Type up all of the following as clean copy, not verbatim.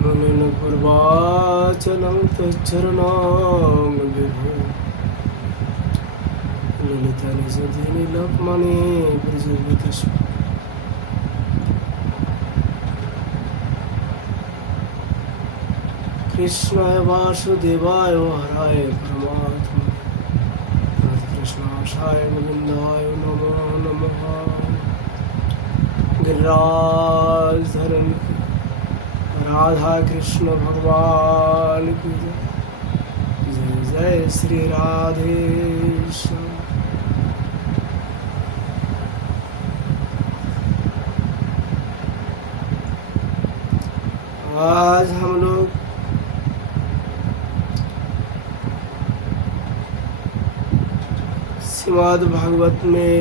मुनिन् पूर्वाचलं तच्चरणां विभो ललितनिजधिनि लोकमणि ब्रजविदुषु कृष्णाय वासुदेवाय हराय परमात्मा कृष्णाशाय गोविन्दाय नमो नमः। गिरिराजधरं राधा कृष्ण भगवान की जय। जय जय श्री राधेश्याम। आज हम लोग श्रीमद् भागवत में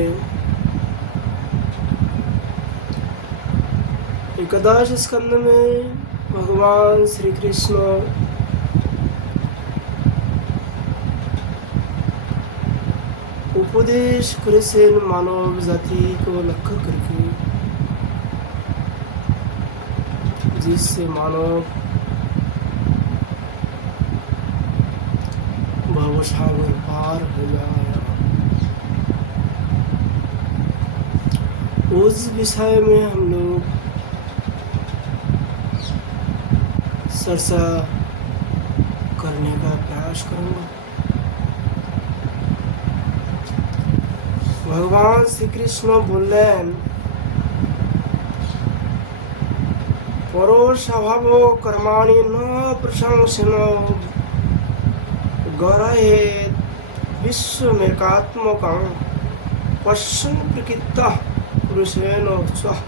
एकादश स्कंद में भगवान श्री कृष्ण उपदेश करे मानव जाति को लक्ष्य करके, जिससे मानव भवसागर पार हो जाए। उस विषय में हम लोग चर्चा करने का प्रयास करूंगा। भगवान श्री कृष्ण बोले, परो स्वभावो कर्माणि न प्रशंसनो गरहेत विश्वमेकात्मकं पश्यन् प्रकृतः पुरुषेण स्वः।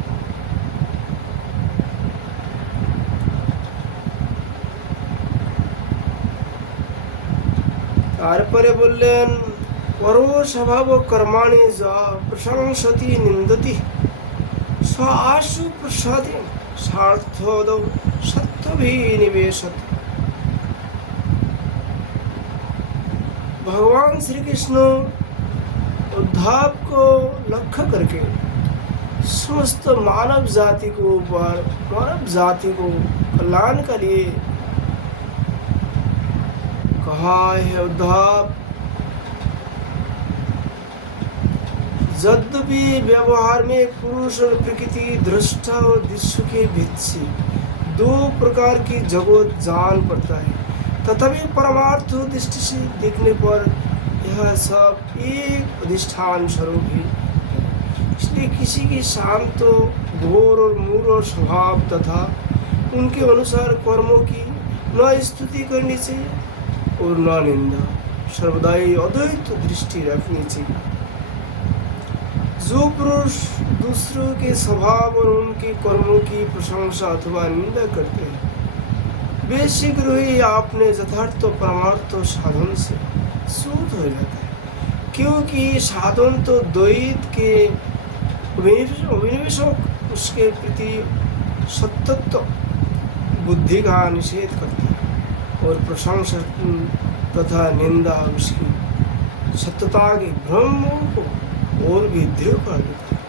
तारपरे बोलें, परो स्वभाव कर्माणि जा प्रशंसति निंदति स्व आशु प्रसादे सार्थोदौ सत्त्वभिनिवेशति। भगवान श्री कृष्ण उद्धव को लक्ष्य करके समस्त मानव जाति को कल्याण के लिए कहा है। उद्धव, यद्यपि व्यवहार में पुरुष और प्रकृति, दृष्टा और दृश्य के भेद से दो प्रकार की जगत जान पड़ता है, तथापि परमार्थ दृष्टि से देखने पर यह सब एक अधिष्ठान स्वरूप है। इसलिए किसी की शांत, घोर और मूल स्वभाव तथा उनके अनुसार कर्मों की न स्तुति करनी चाहिए और न निंदा, सर्वदा अद्वैत दृष्टि रखनी चाहिए। जो पुरुष दूसरों के स्वभाव और उनके कर्मों की प्रशंसा अथवा निंदा करते हैं, वे शीघ्र ही अपने यथार्थ परमार्थ साधन से सूत हो जाता है, क्योंकि साधन तो द्वैत के अभिनिवेशक उसके प्रति सतत बुद्धि का निषेध करता है और प्रशंसा तथा निंदा उसकी सत्यता के भ्रम को और भी दृढ़ कर देता है।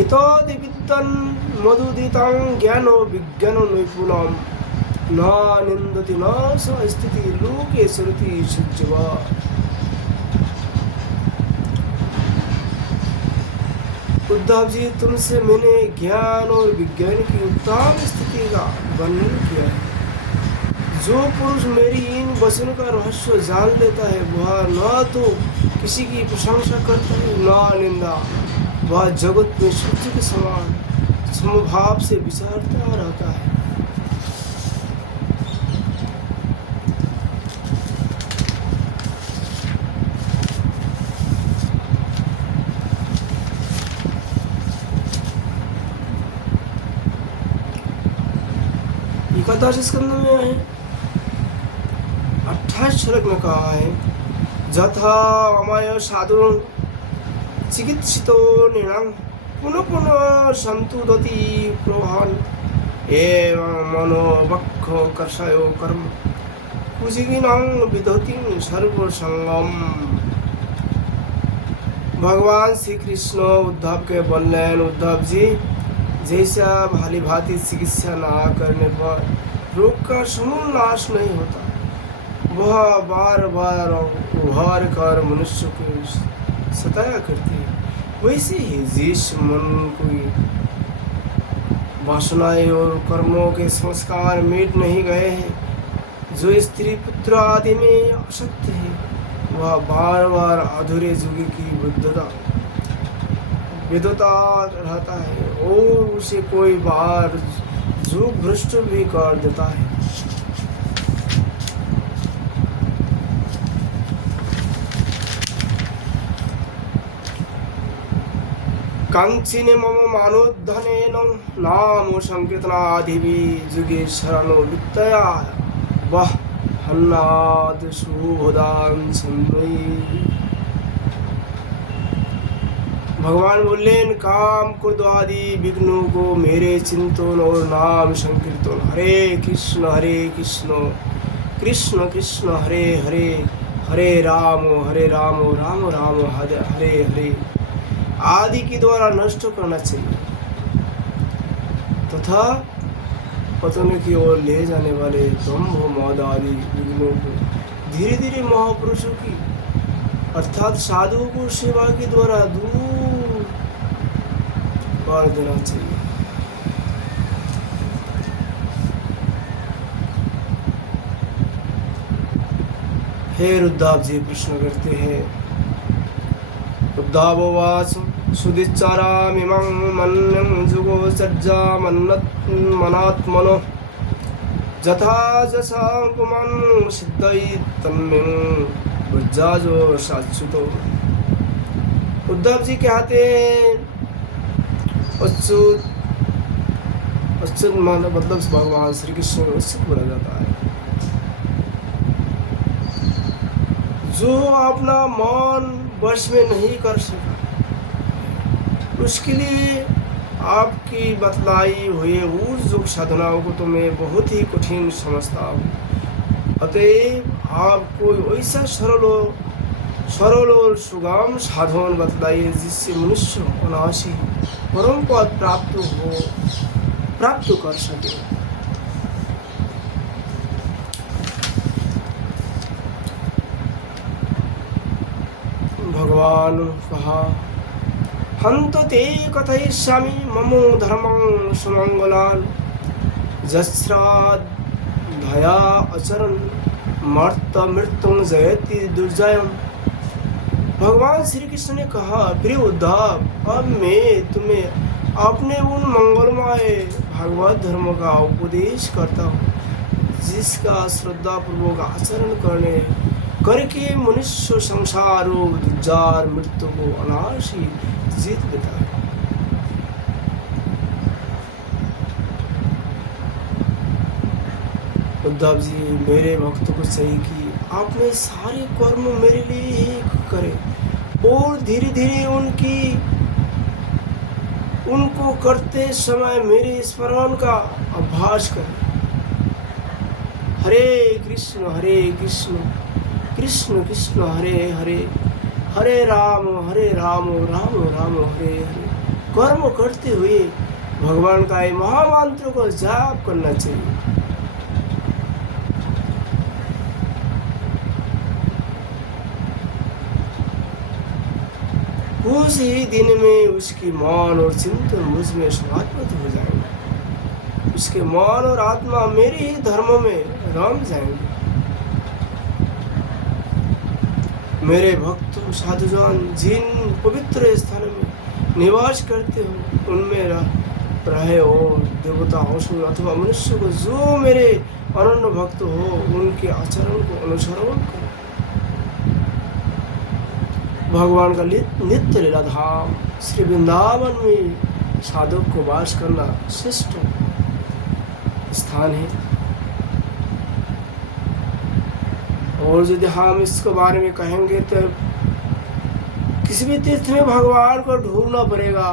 इतोदिविद्तं मधुदितं ज्ञानो विज्ञानो नैपुणं न निंदति न स्थिति लोके सरुति शुचिवा। उद्धव जी, तुमसे मैंने ज्ञान और विज्ञान की उत्तम स्थिति का वर्णन किया है। जो पुरुष मेरी इन वचनों का रहस्य जान लेता है, वह न तो किसी की प्रशंसा करता है न निंदा, वह जगत में सूर्य के समान समभाव से विचरता रहता है। एकादश स्कंद में है 28 श्लोक में कहा है, यथा अमय साधु चिकित्सितो नृणां पुनः पुनः संतुदति प्रभान एवं मनोवक्ष कर्षयो कर्म कुजिगिनां विदति सर्वसंगम। भगवान श्री कृष्ण उद्धव के बोलें, उद्धव जी जैसा भाली भांति चिकित्सा ना करने पर रोग का समूल नाश नहीं होता, वह बार बार उभार कर मनुष्य को सताया करती है, वैसे ही जिस मन की वासनाएं और कर्मों के संस्कार मिट नहीं गए हैं, जो स्त्री पुत्र आदि में आसक्त है, वह बार बार अधूरे युग की विद्वता रहता है और उसे कोई बार युग भ्रष्ट भी कर देता है। कांक्षिने मम मानोद्धनेन नाम संकीर्तनादिभि युगे शरणो वित्तया वह हन्नाद शुभदान सन्मयी। भगवान बोले, काम क्रोध आदि विघ्नों को मेरे चिंतन और नाम संकीर्तन हरे कृष्ण कृष्ण कृष्ण हरे हरे, हरे राम राम राम हरे हरे आदि के द्वारा नष्ट करना चाहिए तथा पतन की ओर ले जाने वाले दंभ मद आदि विघ्नों को धीरे धीरे महापुरुषों की अर्थात साधुओं को सेवा के द्वारा दूर कर देना चाहिए। हे उद्धव जी प्रश्न करते हैं, उद्धवोवाच सुदिच्चारामिमं मन्यं जुगो सज्जा मनात्मनो यथा जसा कुमं सिद्धै तन्में वज्राजो साच्युतो। उद्धव जी कहते हैं, अच्युत मतलब भगवान श्री कृष्ण को अच्युत बोला जाता है, जो अपना मन वश में नहीं कर सका, उसके लिए आपकी बतलाई हुई उस योग साधनाओं को तो मैं बहुत ही कठिन समझता हूँ। अतएव आपको ऐसा सरल और सुगम साधन बतलाइए जिससे मनुष्य अनायासी परम पद प्राप्त कर सके। भगवान कहा, हंत ते कथयिष्यामि ममो धर्मं सुमंगलान् जस्राद्धया आचरन् मर्त मृत्युं जयति दुर्जयम्। भगवान श्री कृष्ण ने कहा, प्रिय उद्धव, अब मैं तुम्हें अपने उन मंगलमय भागवत धर्म का उपदेश करता हूँ जिसका श्रद्धा पूर्वक आचरण करके मनुष्य संसार और दुर्जार मृत्यु को अनायासी जीत लेता है। उद्धव जी, मेरे भक्त को चाहिए कि आपने सारे कर्म मेरे लिए ही करें और धीरे धीरे उनको करते समय मेरे स्मरण का अभ्यास करें। हरे कृष्ण कृष्ण कृष्ण हरे हरे, हरे राम राम राम हरे हरे कर्म करते हुए भगवान का ये महामंत्र को जाप करना चाहिए। उस ही दिन में उसकी मन और चिंतन मुझ में समात्मत हो जाएंगे, उसके मन और आत्मा मेरे ही धर्म में रम जाएंगे। मेरे भक्त साधुजन जिन पवित्र स्थान में निवास करते हो उनमें रहे और देवता असुर अथवा मनुष्य को जो मेरे अनन्य भक्त हो उनके आचरण को अनुसरण करो। भगवान का नित्य लीला धाम श्री वृंदावन में साधक को वास करना श्रेष्ठ स्थान है। और यदि हम इसके बारे में कहेंगे तो किसी भी तीर्थ में भगवान को ढूंढना पड़ेगा,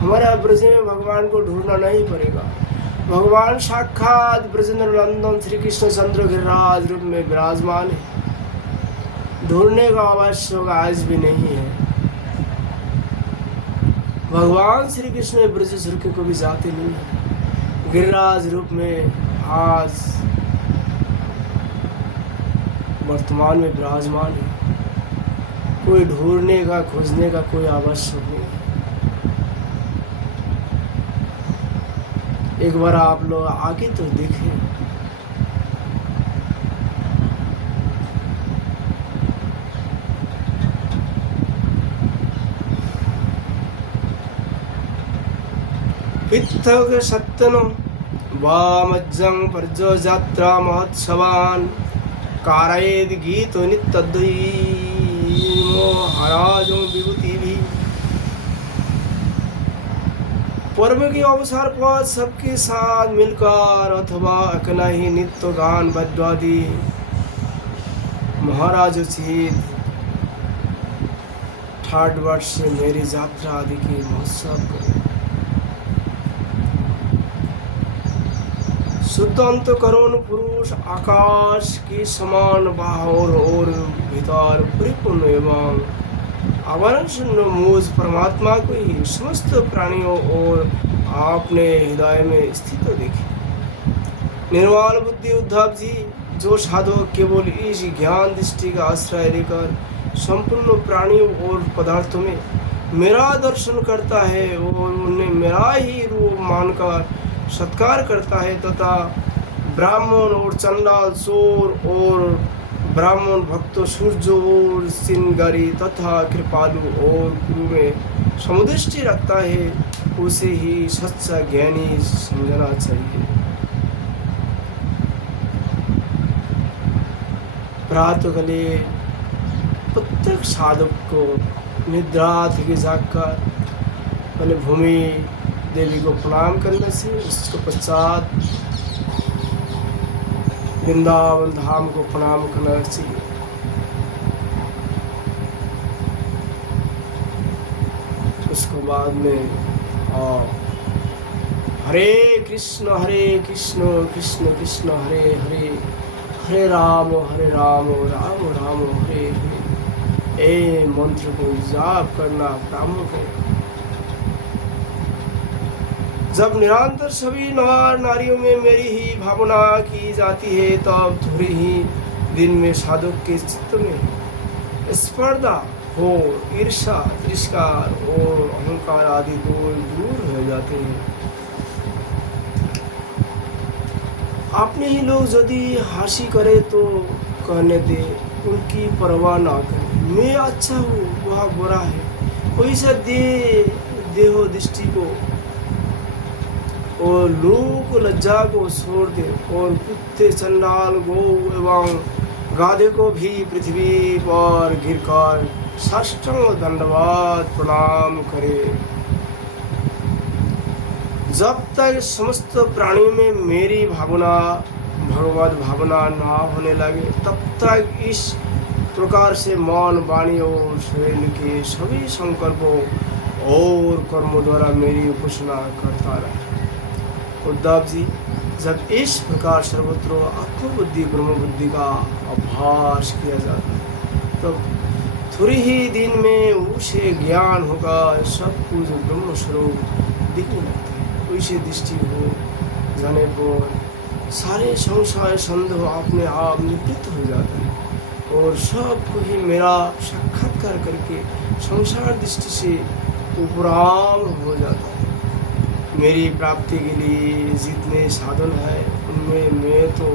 हमारे ब्रज में भगवान को ढूंढना नहीं पड़ेगा। भगवान साक्षात ब्रजेंद्र नंदन श्री कृष्ण चंद्र गिरिराज रूप में विराजमान है, ढूंढने का आवश्यक आज भी नहीं है। भगवान श्री कृष्ण ब्रज छोड़ के कभी जाते नहीं हैं। गिरिराज रूप में आज वर्तमान में विराजमान है। कोई ढूंढने का खोजने का कोई आवश्यक नहीं। एक बार आप लोग आके तो देखें। पित्थग सत्तनो वामज्जं पर्जो जात्रा महोत्सवान् कारयेद गीत नित्यद्वैमो हराजो विभूति भी। पर्व के अवसर पर सबके साथ मिलकर अथवा अकेला ही नित्य गान बद्वादी महाराजोचित थर्ड वर्ष से मेरी यात्रा आदि की महोत्सव करें। शुद्ध अंतकरण पुरुष आकाश के समान बाहर और भीतर परिपूर्ण एवं आवरण शून्य मुझ परमात्मा को ही समस्त प्राणियों और आपने हृदय में स्थित देखे। निर्वाल बुद्धि उद्धव जी, जो साधक केवल इस ज्ञान दृष्टि का आश्रय लेकर संपूर्ण प्राणियों और पदार्थों में मेरा दर्शन करता है और उन्हें मेरा ही रूप मानकर सत्कार करता है तथा ब्राह्मण और चंडाल चोर और ब्राह्मण भक्त सूर्य और सिंगारी तथा कृपालु और गुरु में समुदृष्टि रखता है, उसे ही सच्चा ज्ञानी समझना चाहिए। प्रातःकाले प्रत्येक साधक को निद्रा থেকে जागकर पहले भूमि देवी को प्रणाम करने से, उसके पश्चात वृंदावन धाम को प्रणाम करना चाहिए। उसके बाद में हरे कृष्ण कृष्ण कृष्ण हरे हरे, हरे राम राम राम हरे हरे। ए मंत्र को जाप करना प्रारंभ करें। जब निरंतर सभी नर नारियों में मेरी ही भावना की जाती है, तब थोड़ी ही दिन में साधक के चित्त में स्पर्धा हो, ईर्ष्या तिरस्कार और अहंकार आदि दूर हो जाते हैं। अपने ही लोग यदि हंसी करे तो कहने दे, उनकी परवाह ना करें। मैं अच्छा हूँ, वह बुरा है। कोई सा देहो दृष्टि को और लोक लज्जा को छोड़ दे और कुत्ते चंडाल गौ एवं गाधे को भी पृथ्वी पर गिरकर साष्टांग दंडवत प्रणाम करे। जब तक समस्त प्राणियों में मेरी भावना भगवत भावना ना होने लगे, तब तक इस प्रकार से मौन वाणी और शरीर के सभी संकल्पों और कर्मों द्वारा मेरी उपासना करता रहे। उद्धव जी, जब इस प्रकार सर्वत्र आत्मबुद्धि ब्रह्म बुद्धि का अभ्यास किया जाता है, तब थोड़ी ही दिन में उसे ज्ञान होगा, सब कुछ ब्रह्म स्वरूप दिखने लगता है। वैसे दृष्टि हो जाने पर सारे संसार संदेह अपने आप निवृत्त हो जाता है और सब को ही मेरा साक्षात्कार करके संसार दृष्टि से उपराम हो जाता है। मेरी प्राप्ति के लिए जितने साधन है, उनमें मैं तो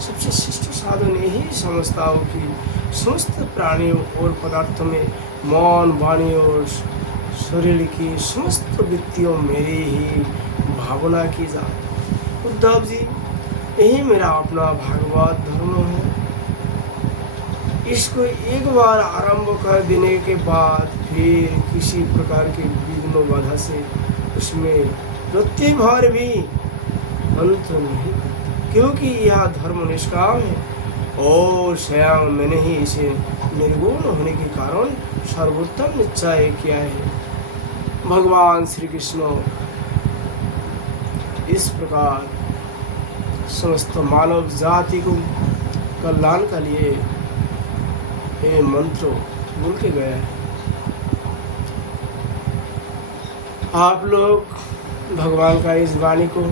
सबसे श्रेष्ठ साधन यही समझता हूँ कि समस्त प्राणियों और पदार्थों में मौन वाणी और शरीर की समस्त वृत्तियों मेरी ही भावना की जाए। उद्धव जी, यही मेरा अपना भागवत धर्म है। इसको एक बार आरंभ कर देने के बाद फिर किसी प्रकार के विघ्न बाधा से उसमें रत्ती भर भी अंत नहीं, क्योंकि यह धर्म निष्काम है और स्वयं मैंने ही इसे निर्गुण होने के कारण सर्वोत्तम निश्चय किया है। भगवान श्री कृष्ण इस प्रकार समस्त मानव जाति को कल्याण के लिए ये मंत्र बोल के गया है। आप लोग भगवान का इस वाणी को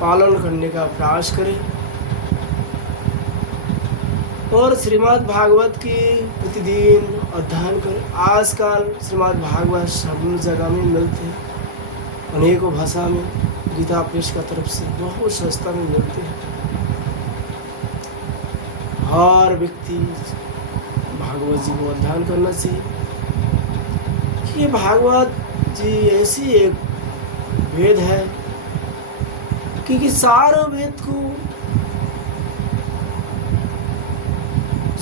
पालन करने का प्रयास करें और श्रीमद् भागवत की प्रतिदिन अध्ययन करें। आजकल श्रीमद् भागवत सब जगह में मिलते हैं, अनेकों भाषा में गीता प्रेस का तरफ से बहुत सस्ता में मिलते हैं। हर व्यक्ति भागवत जी को अध्ययन करना चाहिए कि भागवत जी ऐसी एक वेद है क्योंकि सारे वेद को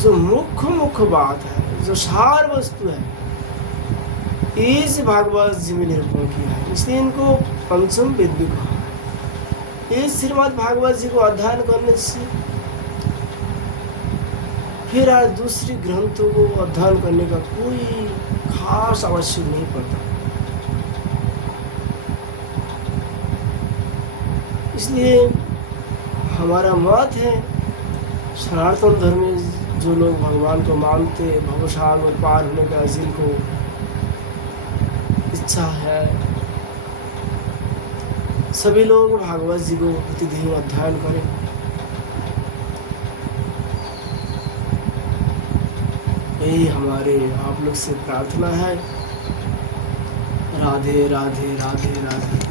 जो मुख्य बात है, जो सार वस्तु है, इस भागवत जी में निरूपण किया है, इसलिए इनको पंचम वेद भी कहा है। इस श्रीमद् भागवत जी को अध्ययन करने से फिर आज दूसरी ग्रंथों को अध्ययन करने का कोई खास आवश्यक नहीं पड़ता। इसलिए हमारा मत है, सनातन धर्म में जो लोग भगवान को मानते, भवसागर में पार होने का जिनको इच्छा है, सभी लोग भागवत जी को प्रतिदिन अध्ययन करें। यही हमारे आप लोग से प्रार्थना है। राधे राधे राधे राधे।